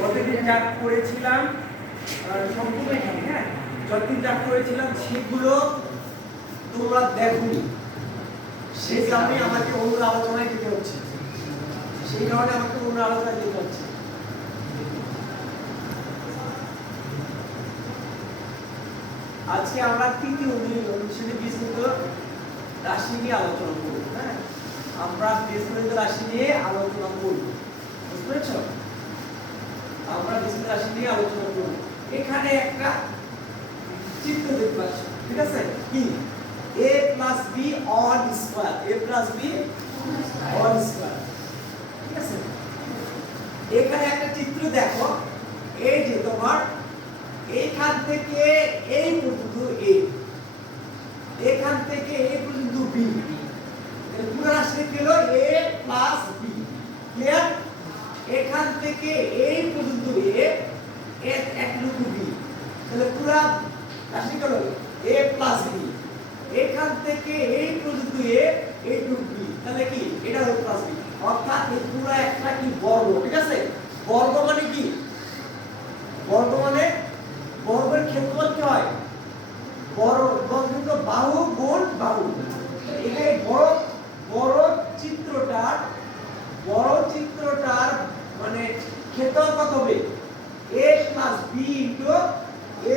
গতদিন যা করেছিলাম সম্পূর্ণ এখানে, হ্যাঁ, যতদিন যা করেছিলাম সেগুলো তোমরা দেখোনি, সেই কারণে আমাকে অন্য আলোচনায় যেতে হচ্ছে, সেই কারণে আমাকে অন্য আলোচনায় যেতে হচ্ছে। আজকে আমরা তৃতীয় অনুশীলনী বীজগণিত রাশি নিয়ে আলোচনা করব। হ্যাঁ, আমরা বীজগণিত রাশি নিয়ে আলোচনা করব, বুঝতে পেরেছ? আমরা বীজগণিত রাশি নিয়ে আলোচনা করব। এখানে একটা চিত্র দেখতে পাচ্ছ, ঠিক আছে? কি a plus b all square, a plus b all square, ঠিক আছে? এখানে একটা চিত্র দেখো, এই যে তোমার এইখান থেকে এই পর্যন্ত a, এখান থেকে এই পর্যন্ত b, তাহলে পুরো রাশি হলো a plus b, ক্লিয়ার? এখান থেকে এই পর্যন্ত a, একটুকু b, তাহলে পুরো রাশি হলো a plus b, এখান থেকে এই পর্যন্ত a, এইটুকু b, তাহলে কি এটা হলো প্লাস b, অর্থাৎ এই পুরো একটা কি বর্গ, ঠিক আছে? বর্গ মানে কি? বর্গ মানে বর্গের ক্ষেত্রফল কি হয়? বর্গ বাহু গুণ বাহু। এখানে বড় চিত্রটার মানে ক্ষেত্রফল কত হবে? a plus b into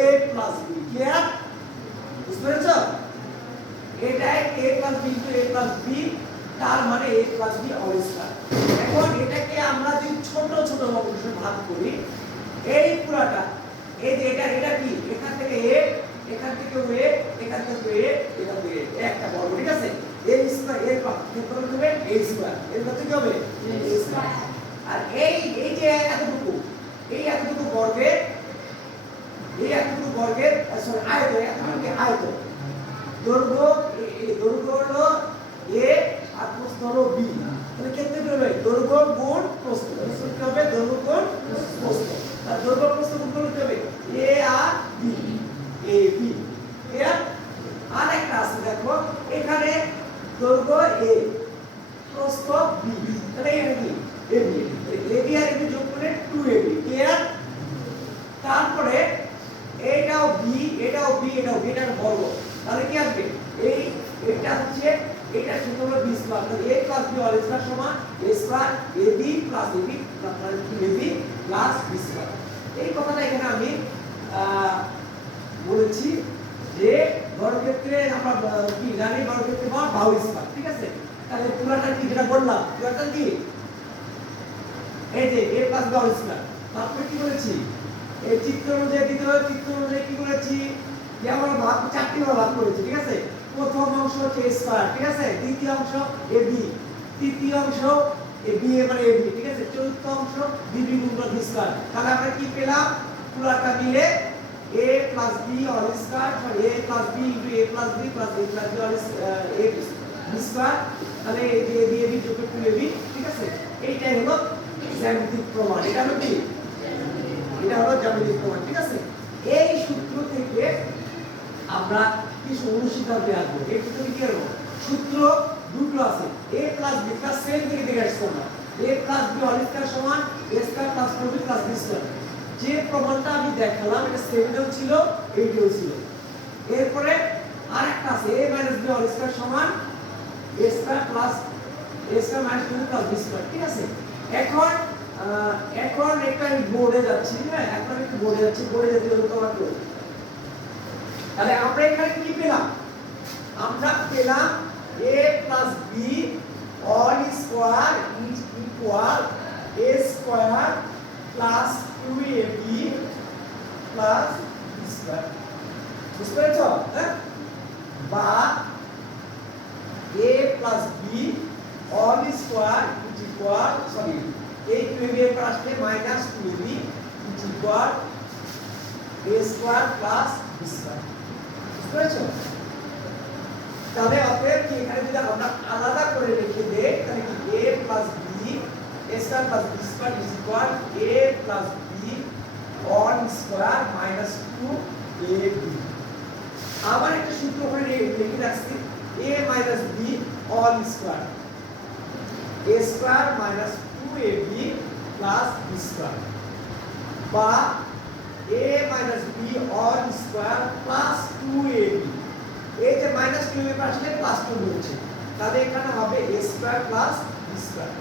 a plus b, clear? বুঝতে পেরেছো? এটাই a plus b into a plus b, তার মানে a plus b all square। এখন এটাকে আমরা যদি ছোট ছোট অংশে ভাগ করি, এই পুরাটা, এই যে এটা কি? এখান থেকে a, এখান থেকে a, এখান থেকে a, এখান থেকে a, একটা বর্গ, ঠিক আছে? a স্কয়ার, এর ক্ষেত্রফল হবে a স্কয়ার, এর কত কি হবে? a square. আর এই যে এতটুকু বর্গের, সরি আয়ত, দৈর্ঘ্য হলো a আর প্রস্থ হলো b, তাহলে ক্ষেত্রে কি হবে? দৈর্ঘ্য গুণ প্রস্থ, কি হবে? দৈর্ঘ্য গুণ প্রস্থ। আর দৈর্ঘ্য প্রস্থ গুণ করতে হবে a আর b, ab, ক্লিয়ার? আর একটা আছে দেখো, এখানে দৈর্ঘ্য a, প্রস্থ b, তাহলে এটা কি? ab, ab আর ab যোগ করলে 2ab, ক্লিয়ার? তারপরে এটাও b, এটাও b, এটার বর্গ, তাহলে কি আসবে? এটা হচ্ছে এটা সূত্র হলো b স্কয়ার, তাহলে a plus b all square সমান a square ab plus ab plus b square. এই কথাটা এখানে আমি বলেছি যে বর্গক্ষেত্রে আমরা কি জানি? বর্গক্ষেত্রে মান বাহু স্কয়ার, ঠিক আছে? তাহলে পুরাটা কি যেটা বললাম, পুরাটা কি এই যে a plus b all square। তারপরে কি বলেছি? এই চিত্র অনুযায়ী দিতে হবে, চিত্র অনুযায়ী কি করেছি? যে আমরা ভাগ চারটি ভাগ করেছি, ঠিক আছে? প্রথম অংশ হচ্ছে a স্কয়ার, ঠিক আছে? দ্বিতীয় অংশ ab, তৃতীয় অংশ ab মানে ab, ঠিক আছে? চতুর্থ অংশ bb গুণ b স্কয়ার। তাহলে আমরা কি পেলাম? পুরোটা মিলে a plus b all square, sorry a plus b into a plus b plus a plus b all b square, তাহলে এই যে ab যোগ করে 2ab, ঠিক আছে? এইটাই হলো জ্যামিতিক প্রমাণ। এটা হলো কি? এটা হলো জ্যামিতিক প্রমাণ, ঠিক আছে? এই সূত্র থেকে আমরা কিছু অনুশীলন আসবো। এই সূত্র কি করব? সূত্র দুটো আছে, a plus b plus same থেকে দেখে আসছে আমরা, a plus b all square সমান a square plus 4b plus b square। যে প্রমাণটা আমি দেখালাম এটা 7 এও ছিল, 8 এও ছিল। এরপরে আরেকটা আছে, a minus b all square সমান a square plus a square minus 2b plus b square, ঠিক আছে? এখন একটা আমি বোর্ডে যাচ্ছি, হ্যাঁ, এখন আমি একটু বোর্ডে যাচ্ছি, বোর্ডে যেতে হলো তোমার তো। তাহলে আমরা এখানে কি পেলাম? আমরা পেলাম a plus b all square is equal a square plus 2ab plus b square, বুঝতে পেরেছো? হ্যাঁ, বা a plus b all square is equal, sorry এই 2ab এর পর আসলে minus 2ab is equal a square plus b square, বুঝতে পেরেছো? তাহলে অতএব কি এখানে যদি আমরা আলাদা করে লিখে দেই, তাহলে কি a plus b a square plus b square is equal a plus b all square minus 2ab। আবার একটা সূত্র ওখানে লিখে রাখছি, a minus b all square, a square minus 2ab plus b square। বা a minus b all square plus 2ab এই যে minus 2ab আসলে প্লাস 2 হচ্ছে তাহলে এখানে হবে a square plus b square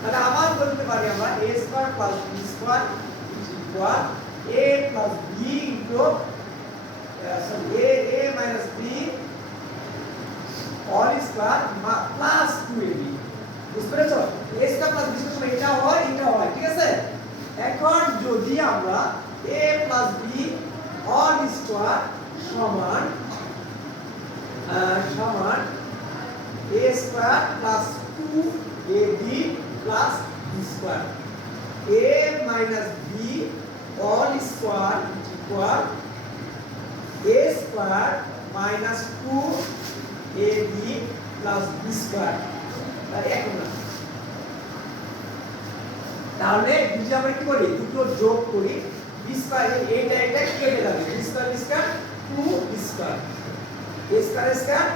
তাহলে আবার বলতে পারি আমরা a square plus b square equal a plus b into a minus b all square plus 2ab বুঝতে পেরেছো a square plus b square সমান এটা হয় ঠিক আছে এখন যদি আমরা a plus b all square সমান a square plus 2ab plus b square a minus b all square equal a square minus 2ab plus b square তাহলে যদি আমরা কি করি দুটো যোগ করি b স্কয়ার এটা কেটে যাবে b square 2 square a square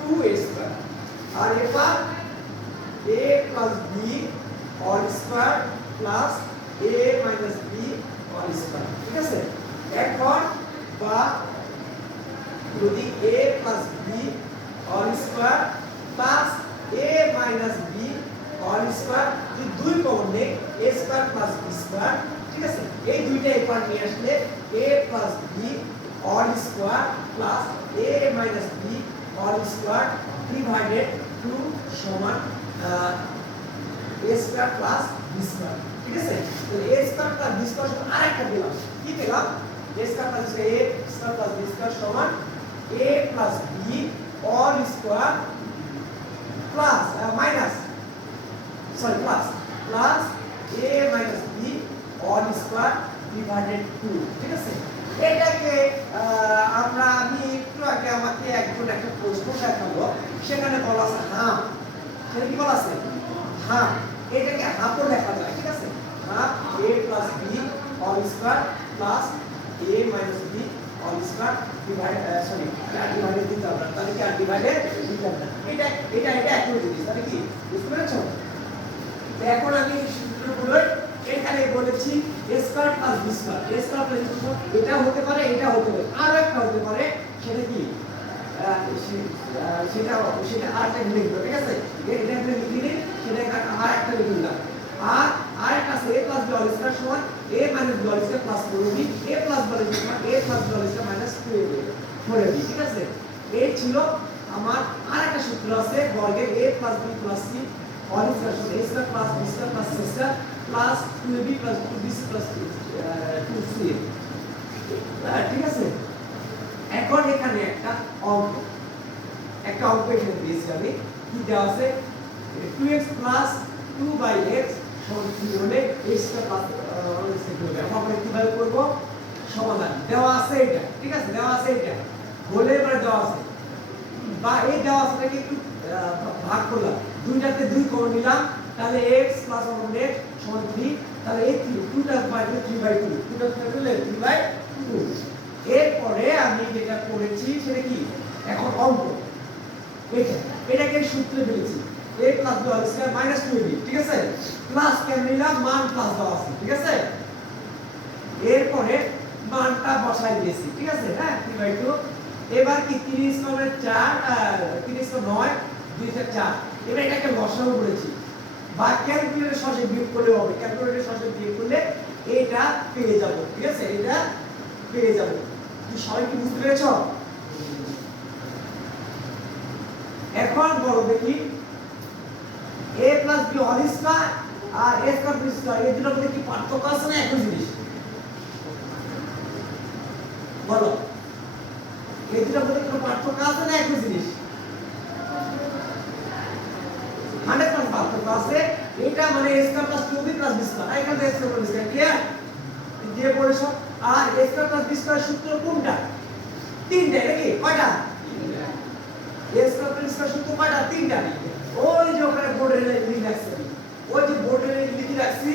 2a square আর এবার a plus b all square plus a minus b all square ঠিক আছে এখন বা যদি a plus b all square plus a minus b all square যদি দুই কমন নেই a square plus b square ঠিক আছে এই দুইটা একবার নিয়ে আসলে a plus b all square plus a minus b all square divided 2 সমান a square plus b square ঠিক আছে তাহলে a square plus b square সমান আরেকটা পেলাম কি পেলাম a square plus a square plus b square সমান a plus b all square plus minus a minus b all square divided 2 ঠিক আছে এটাকে আমি একটু আগে আমাকে একজন একটা প্রশ্ন দেখালো সেখানে বলা আছে হাফ সেটা কি বলা আছে হাফ এটাকে হাফও লেখা যায় ঠিক আছে half a plus b all square plus a minus b all square divided দিতে হবে তাহলে কি divided দিতে হবে এটা একই জিনিস তাহলে কি বুঝতে পেরেছো এখন আমি সূত্রগুলো এখানে বলেছি a square plus b square a square plus b square এটা হতে পারে আর একটা হতে পারে সেটা কি সেটা আরেকটা লিখব ঠিক আছে এটা আমরা লিখি সেটা আরেকটা লিখলাম আর একটা আছে a plus b all square সমান a minus b all square plus 4b a plus b all square সমান a plus b all square minus 4ab ঠিক আছে এই ছিল আমার আরেকটা সূত্র আছে বর্গের a plus b plus c all square সমান a square plus b square plus c square plus 2ab plus 2b plus 2c ঠিক আছে এখন এখানে একটা অঙ্ক এখানে দিয়েছি আমি কি দেওয়া আছে 2x plus 2/x সমান কি হলে a square plus আমরা কিভাবে করব সমাধান দেওয়া আছে এটা ঠিক আছে দেওয়া আছে এটা বলে এবারে দেওয়া আছে বা এই দেওয়া আছেটাকে একটু ভাগ করলাম দুইটাতে 2 কমন নিলাম তাহলে x plus 1x সমান 3 তাহলে এই 2টা বাইরে 3/2 2টা ফেলে 3/2 এরপরে আমি যেটা করেছি সেটা কি এখন অঙ্ক এটাকে সূত্রে ফেলেছি a plus b all square minus 2ab ঠিক আছে প্লাস কেন নিলাম মান প্লাস দেওয়া আছে ঠিক আছে এরপরে মানটা বসাই দিয়েছি ঠিক আছে হ্যাঁ 3/2 এবার কি 30 করে 4 30 করে 9 2 4 এবার এটাকে বসাবো বলেছি বা ক্যালকুলেটরের সাহায্যে বিয়োগ করলে হবে ক্যালকুলেটরের সাহায্যে বিয়োগ করলে এটা পেয়ে যাব ঠিক আছে এটা পেয়ে যাব কি সবাই কি বুঝতে পেরেছো এখন বড় দেখি a plus b all square R a square b square এই দুটোর মধ্যে কি পার্থক্য আছে না একই জিনিস বলো এই দুটোর মধ্যে কোনো পার্থক্য আছে না একই জিনিস 100% পার্থক্য আছে এটা মানে a square plus 2b plus b square এখানে a square plus b square clear দিয়ে পড়েছো আর a square plus b square সূত্র কোনটা তিনটা নাকি কয়টা a square plus b square সূত্র কয়টা তিনটা ওই যে ওখানে বোর্ডে লিখে রাখছি ওই যে বোর্ডে লিখে রাখছি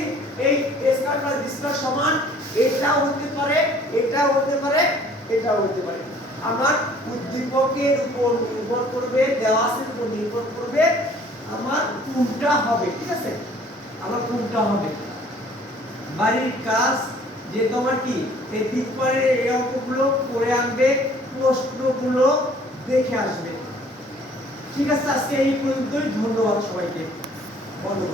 এই a square plus b square সমান এটাও হতে পারে এটাও হতে পারে এটাও হতে পারে আমার উদ্দীপকের উপর নির্ভর করবে দেওয়ালের উপর নির্ভর করবে আমার কোনটা হবে ঠিক আছে আমার কোনটা হবে বাড়ির কাজ যে তোমার কি এই 3 পরের এই অঙ্কগুলো করে আনবে, প্রশ্নগুলো দেখে আসবে। ঠিক আছে, আজকে এই পর্যন্তই। ধন্যবাদ সবাইকে। বন্ধ করো।